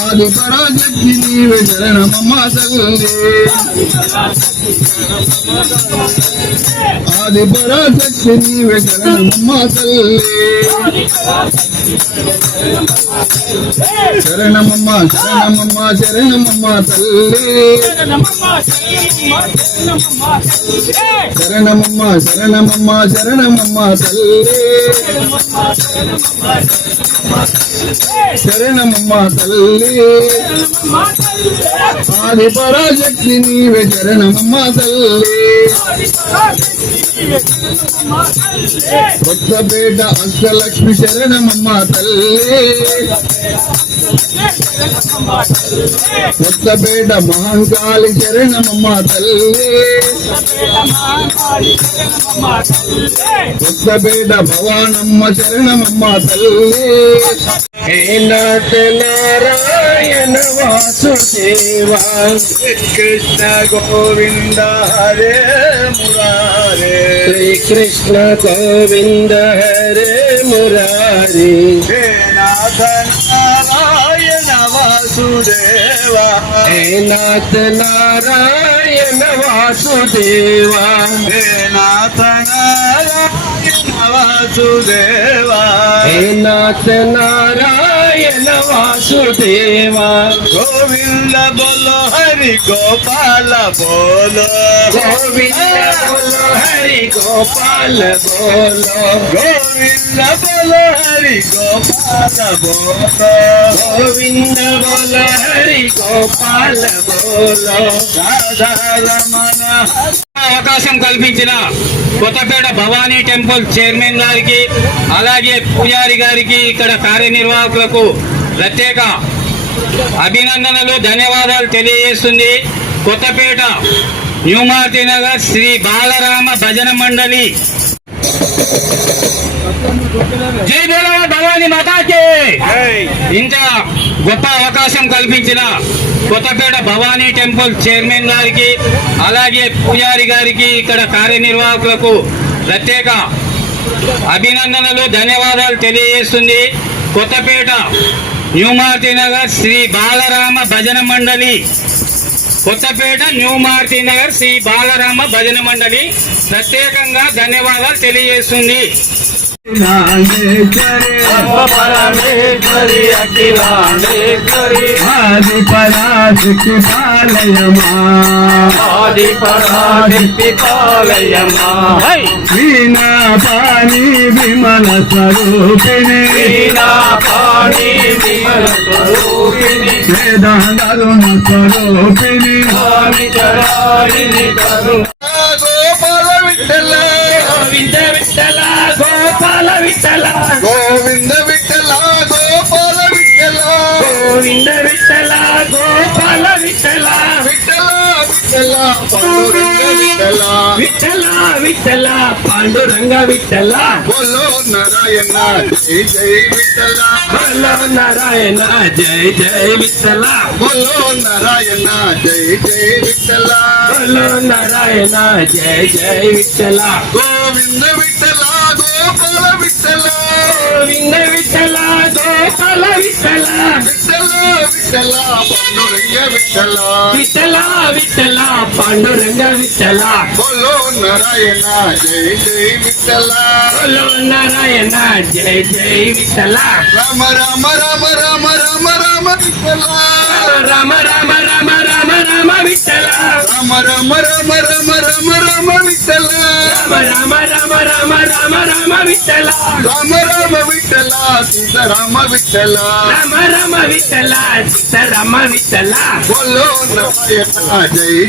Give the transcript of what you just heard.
ఆది పరాశక్తి నీవే శరణమమ్మ తల్లి ఆది పరాశక్తి నీవే శరణమమ్మ తల్లి శరణమమ్మ శరణమమ్మ శరణమమ్మ తల్లి శరణమమ్మ శరణమమ్మ శరణమమ్మ తల్లి శరణమమ్మ తల్లి ఆది పరాశక్తి నీవే శరణమమ్మ తల్లి కొత్తపేట అష్టలక్ష్మి శరణమమ్మ తల్లి కొత్తపేట మహంకాళి శరణమమ్మ తల్లి కొత్తపేట భవానమ్మ శరణమమ్మ తల్లి నాథ నారాయణ వాసుదేవా కృష్ణ గోవింద హరే మురారే శ్రీకృష్ణ గోవింద హరే మురారి హే నాథ నారాయణ వాసుదేవా హే నాథ నారాయణ వాసుదేవా హే నాథ నారాయణ వాసుదేవా హే నాథ నారాయణ వాసుదేవా గోవింద బోలో హరి గోపాల బోలో గోవింద బోలో హరి గోపాల బోలో గోవింద బోలో హరి గోపాల బోలో గోవింద బోలో హరి గోపాల బోలో రాధారమణ అవకాశం కల్పించిన కొత్తపేట భవానీ టెంపుల్ చైర్మన్ గారికి అలాగే పూజారి గారికి ఇక్కడ కార్యనిర్వాహకులకు ప్రత్యేక అభినందనలు ధన్యవాదాలు తెలియజేస్తుంది కొత్తపేట న్యూమార్తి నగర్ శ్రీ బాలరామ భజన మండలి. జై బోలో భవానీ మాతాకి. ఇంత గొప్ప అవకాశం కల్పించిన కొత్తపేట భవానీ టెంపుల్ చైర్మన్ గారికి అలాగే పూజారి గారికి ఇక్కడ కార్యనిర్వాహకులకు ప్రత్యేక అభినందనలు ధన్యవాదాలు తెలియజేస్తుంది కొత్తపేట న్యూమార్తి నగర్ శ్రీ బాలరామ భజన మండలి. కొత్తపేట న్యూమార్తి నగర్ శ్రీ బాలరామ భజన మండలి ప్రత్యేకంగా ధన్యవాదాలు తెలియజేస్తుంది. పరమేశ్వరి అఖిలాండేశ్వరి ఆది పరాశక్తి పాలయమా ఆది పరాశక్తి పాలయమా వీణా పాణి విమల స్వరూపిణి వీణా పాణి విమల స్వరూపిణి వేదాంతరుణ స్వరూపిణి స్వామి చరారిణి కరు గోపాల విఠల గోవింద విఠల గోపాల విఠల గోవింద విఠల గోపాల విఠల గోవింద విఠల గోపాల విఠల విఠల విఠల పాండురంగ విఠల విఠల విఠల పాండురంగ విఠల బోలో నారాయణ జై జై విఠల బోలో నారాయణ జై జై విఠల బోలో నారాయణ జై జై విఠల బోలో నారాయణ జై జై విఠల గోవింద విఠల గోపాల విఠల గోవింద విఠల గోపాల విఠల విఠల విఠల పాండురంగ విఠల విఠల విఠల పాండురంగ విఠల బోలో నారాయణ జై జై విఠల బోలో నారాయణ జై జై విఠల రామ రామ రామ రామ రామ రామ విఠల రామ రామ రామ రామ రామ విఠల రామ రామ రామ రామ రామ రామ విఠల రామ రామ రామ రామ రామ రామ విఠల రామ రామ విఠల సీతారామ విఠల రామ రామ విఠల సీతారామ విఠల బోలో నారాయణ జై జై